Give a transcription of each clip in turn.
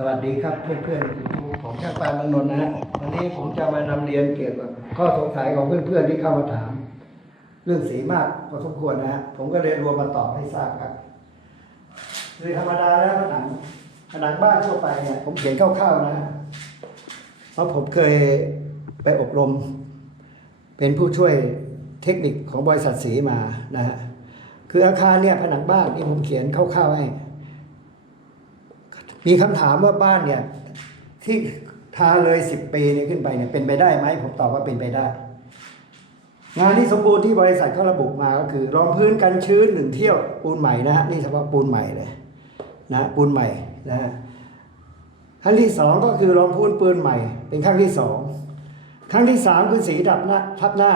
สวัสดีครับเพื่อนเพื่อนๆผมช่างปานเมืองนนท์นะฮะวันนี้ผมจะมานำเรียนเกี่ยวกับข้อสงสัยของเพื่อนๆที่เข้ามาถาม เรื่องสีมากพอสมควรนะฮะผมก็เลยรวมมาตอบให้ทราบครับคือธรรมดาแล้วผนังผนังบ้านทั่วไปเนี่ย ผมเขียนคร่าวๆนะฮะเพราะผมเคยไปอบรม เป็นผู้ช่วยเทคนิคของบริษัทสีมานะฮะคืออาคารเนี่ยผนังบ้านที่ผมเขียนคร่าวๆให้ มีคำถามว่าบ้านเนี่ยที่ทาเลยสิบปีเนี่ยขึ้นไปเนี่ยเป็นไปได้ไหมผมตอบว่าเป็นไปได้ งานที่สมบูรณ์ที่บริษัทเขาระบุมาก็คือ รองพื้นกันชื้นหนึ่งเที่ยวปูนใหม่นะฮะนี่เฉพาะปูนใหม่เลยนะปูนใหม่นะฮะขั้นที่สองก็คือรองพื้นปืนใหม่ เป็นครั้งที่สองครั้งที่สามคือสีดับหน้าทับหน้า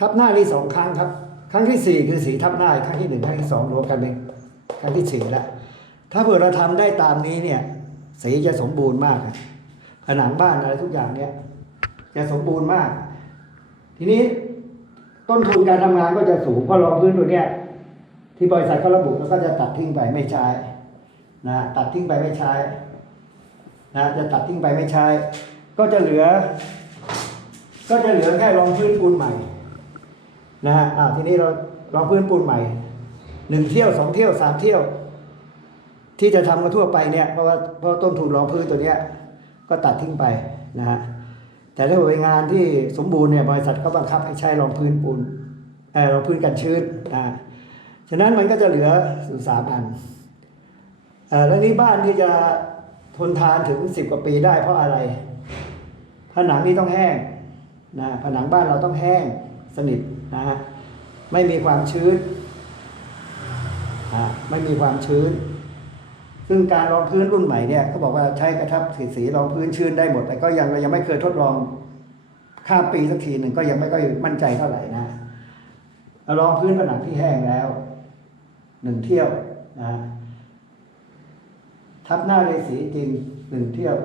ทับหน้านี่สองครั้งครับครั้งที่สี่คือสีทับหน้าครั้งที่หนึ่งครั้งที่สองรวมกันเป็นครั้งที่สี่แล้ว ถ้าเผื่อเราทำได้ตามนี้เนี่ยสีจะสมบูรณ์มากผนังบ้านอะไรทุกอย่างเนี่ย จะสมบูรณ์มาก ทีนี้ต้นทุนการทำงานก็จะสูงเพราะรองพื้นตัวเนี้ยที่บริษัทเขาระบุแล้วก็จะตัดทิ้งไปไม่ใช้นะตัดทิ้งไปไม่ใช้นะจะตัดทิ้งไปไม่ใช้ ก็จะเหลือ ก็จะเหลือแค่รองพื้นปูนใหม่นะฮะอ่าทีนี้เรารองพื้นปูนใหม่หนึ่งเที่ยวสองเที่ยวสามเที่ยว ที่จะทำกันทั่วไปเนี่ยเพราะว่าเพราะต้นทุนรองพื้นตัวเนี้ยก็ตัดทิ้งไปนะฮะแต่ถ้าเป็นงานที่สมบูรณ์เนี่ยบริษัทก็บังคับให้ใช้รองพื้นปูนเออรองพื้นกันชื้นนะฉะนั้นมันก็จะเหลืออยู่สามอันเอ่อแล้วนี้บ้านที่จะทนทานถึงสิบกว่าปีได้เพราะอะไร ผนังนี่ต้องแห้งนะผนังบ้านเราต้องแห้งสนิทนะฮะไม่มีความชื้นอ่าไม่มีความชื้น ซึ่งการรองพื้นรุ่นใหม่เนี่ยเขาบอกว่าใช้กระทับสีสีรองพื้นชื้นได้หมด แต่ก็ยังเรายังไม่เคยทดลองข้ามปีสักทีหนึ่งก็ยังไม่ค่อยมั่นใจเท่าไหร่นะรองพื้นผนังที่แห้งแล้วหนึ่งเที่ยวนะทับหน้าด้วยสีจริงหนึ่งเที่ยว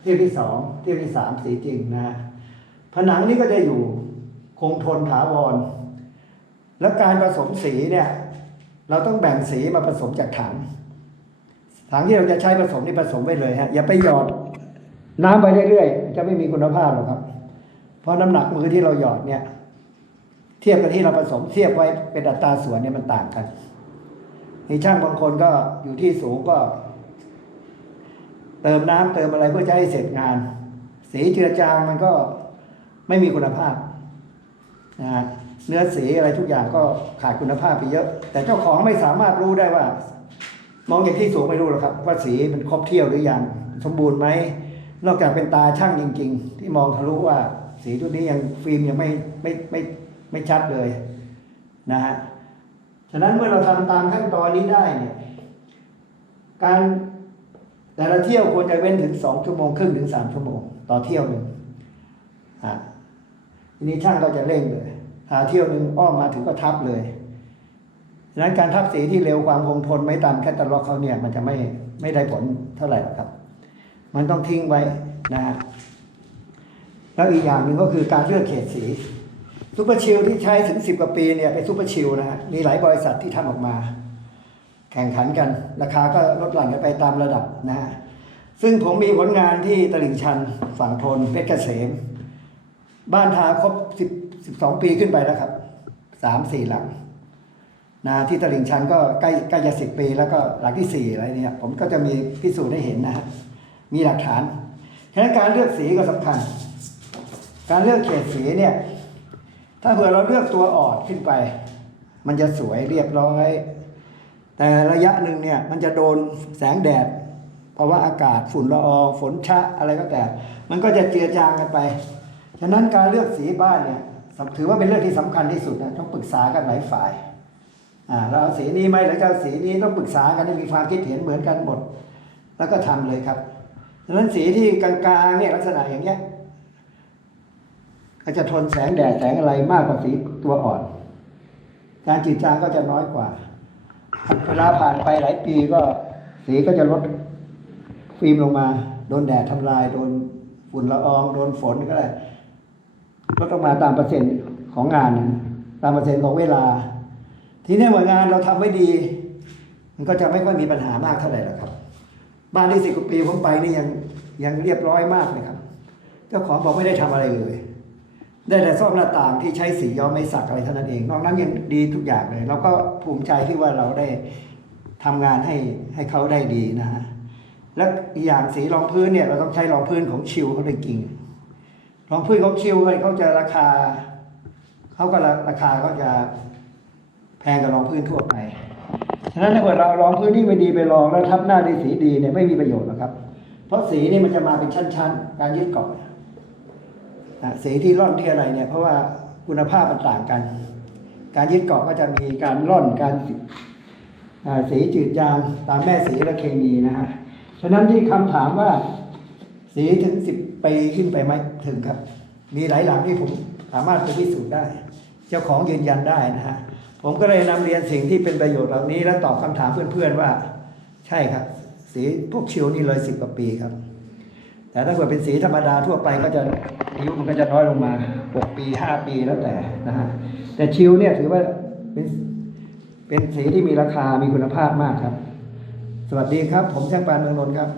เที่ยวที่สองเที่ยวที่สามสีจริงนะผนังนี่ก็จะอยู่คงทนถาวร แล้วการผสมสีเนี่ย เราต้องแบ่งสีมาผสมจากถัง ถังที่เราจะใช้ผสมนี่ผสมไปเลยฮะอย่าไปหยอดน้ำไปเรื่อยๆจะไม่มีคุณภาพหรอกครับ เพราะน้ำหนักมือที่เราหยอดเนี่ย เทียบกับที่เราผสมเทียบไว้เป็นอัตราส่วนเนี่ยมันต่างกันมีช่างบางคนก็อยู่ที่สูงก็ เติมน้ำเติมอะไรเพื่อจะให้เสร็จงาน สีเจือจางมันก็ไม่มีคุณภาพนะฮะเนื้อสีอะไรทุกอย่างก็ขาดคุณภาพไปเยอะ แต่เจ้าของไม่สามารถรู้ได้ว่า มองจากที่สูงไม่รู้หรอกครับ ว่าสีมันครบเที่ยวหรือยังสมบูรณ์ไหมนอกจากเป็นตาช่างจริง ๆ ที่มองทะลุว่าสีตัวนี้ยังฟิล์มยังไม่ไม่ไม่ไม่ชัดเลยนะฮะฉะนั้นเมื่อเราทำตามขั้นตอนนี้ได้เนี่ย การแต่ละเที่ยวควรจะเว้นถึงสองชั่วโมงครึ่งถึงสามชั่วโมง ต่อเที่ยวหนึ่งอะทีนี้ช่างก็จะเร่งเลย หาเที่ยวหนึ่งอ้อมมาถึงก็ทับเลย ฉะนั้นการทับสีที่เร็วความคงทนไม่ตามแคตตาล็อกเขาเนี่ยมันจะไม่ไม่ได้ผลเท่าไหร่หรอกครับ มันต้องทิ้งไว้นะฮะแล้วอีกอย่างหนึ่งก็คือการเลือกเฉดสีซูเปอร์ชิลที่ใช้ถึงสิบกว่าปีเนี่ยเป็นซูเปอร์ชิลนะฮะมีหลายบริษัทที่ทำออกมา แข่งขันกัน ราคาก็ลดหลั่นกันไปตามระดับนะฮะซึ่งผมมีผลงานที่ตลิ่งชันฝั่งทนเพชรเกษม บ้านทาครบสิบสิบสองปีขึ้นไปแล้วครับสามสี่หลัง นะที่ตลิ่งชันก็ใกล้ใกล้จะสิบปีแล้วก็หลังที่สี่อะไรเนี่ยผมก็จะมีพิสูจน์ให้เห็นนะฮะมีหลักฐานฉะนั้นการเลือกสีก็สำคัญ การเลือกเฉดสีเนี่ย ถ้าเผื่อเราเลือกตัวอ่อนขึ้นไป มันจะสวยเรียบร้อย แต่ระยะหนึ่งเนี่ยมันจะโดนแสงแดดเพราะว่าอากาศฝุ่นละอองฝนชะอะไรก็แต่ มันก็จะเจือจางกันไป ฉะนั้นการเลือกสีบ้านเนี่ยถือว่าเป็นเรื่องที่สำคัญที่สุดนะต้องปรึกษากันหลายฝ่าย เราเอาสีนี้ไหมหรือจะสีนี้ต้องปรึกษากันให้มีความคิดเห็นเหมือนกันหมด แล้วก็ทำเลยครับฉะนั้นสีที่กลางๆเนี่ยลักษณะอย่างเงี้ยก็จะทนแสงแดดแสงอะไรมากกว่าสีตัวอ่อน การจืดจางก็จะน้อยกว่าเวลาผ่านไปหลายปีก็สีก็จะลดฟิล์มลงมา โดนแดดทำลาย โดนฝุ่นละออง โดนฝนก็ได้ลดลงมาตามเปอร์เซ็นต์ของงาน ตามเปอร์เซ็นต์ของเวลา ทีนี้เมื่องานเราทำไม่ดี มันก็จะไม่ค่อยมีปัญหามากเท่าไหร่หรอกครับ บ้านที่สิบกว่าปีผมไปนี่ยังยังเรียบร้อยมากเลยครับ เจ้าของบอกไม่ได้ทำอะไรเลย ได้แต่ซ่อมหน้าต่างที่ใช้สีย้อมไม่สักอะไรเท่านั้นเอง นอกนั้นยังดีทุกอย่างเลยเราก็ภูมิใจที่ว่าเราได้ทำงานให้ให้เขาได้ดีนะฮะและอีกอย่างสีรองพื้นเนี่ยเราต้องใช้รองพื้นของชิวเขาเลยกิ่งรองพื้นของชิวเขาจะราคาเขาก็ราราคาเขาจะ แพงกว่ารองพื้นทั่วไป ฉะนั้นถ้าเกิดเราเอารองพื้นที่ไม่ดีไปรองแล้วทับหน้าด้วยสีดีเนี่ยไม่มีประโยชน์หรอกครับ เพราะสีนี่มันจะมาเป็นชั้น ๆ การยึดเกาะอะสีที่ร่อนที่อะไรเนี่ย เพราะว่าคุณภาพมันต่างกัน การยึดเกาะก็จะมีการร่อนการสีจืดจางตามแม่สีและเคมีนะฮะ ฉะนั้นที่คำถามว่าสีถึงสิบปีขึ้นไปไหมถึงครับ มีหลายหลังที่ผมสามารถไปพิสูจน์ได้ เจ้าของยืนยันได้นะฮะ ผมก็เลยนำเรียนสิ่งที่เป็นประโยชน์เหล่านี้ และตอบคำถามเพื่อนๆว่า ใช่ครับ สีพวกชิวนี่เลยสิบกว่าปีครับ แต่ถ้าเกิดเป็นสีธรรมดาทั่วไปก็จะอายุมันก็จะน้อยลงมาหกปีห้าปีแล้วแต่นะฮะแต่ชิวเนี่ยถือว่าเป็นเป็นสีที่มีราคามีคุณภาพมากครับ สวัสดีครับ ผมช่างปานเมืองนนท์ครับ